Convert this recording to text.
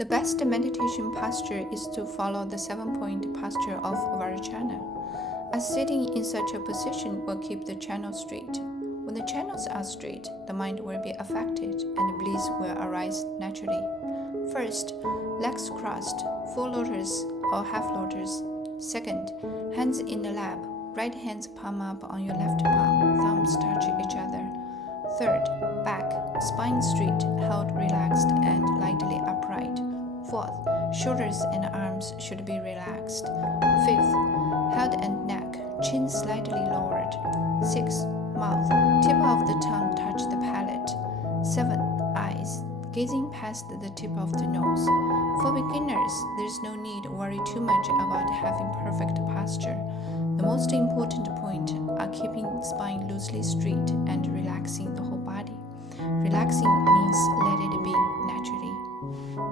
The best meditation posture is to follow the 7-point posture of Vairochana, as sitting in such a position will keep the channel straight. When the channels are straight, the mind will be affected and bliss will arise naturally. First, legs crossed, full lotus or half lotus. Second, hands in the lap, right hands palm up on your left palm, thumbs touch each other. Third, back, spine straight, held relaxed and lightly upright. Fourth, shoulders and arms should be relaxed. Fifth, head and neck, chin slightly lowered. Sixth, mouth, tip of the tongue touch the palate. Seventh, eyes, gazing past the tip of the nose. For beginners, there's no need to worry too much about having perfect posture. The most important point are keeping spine loosely straight and relaxing the whole body. Relaxing means let it be naturally.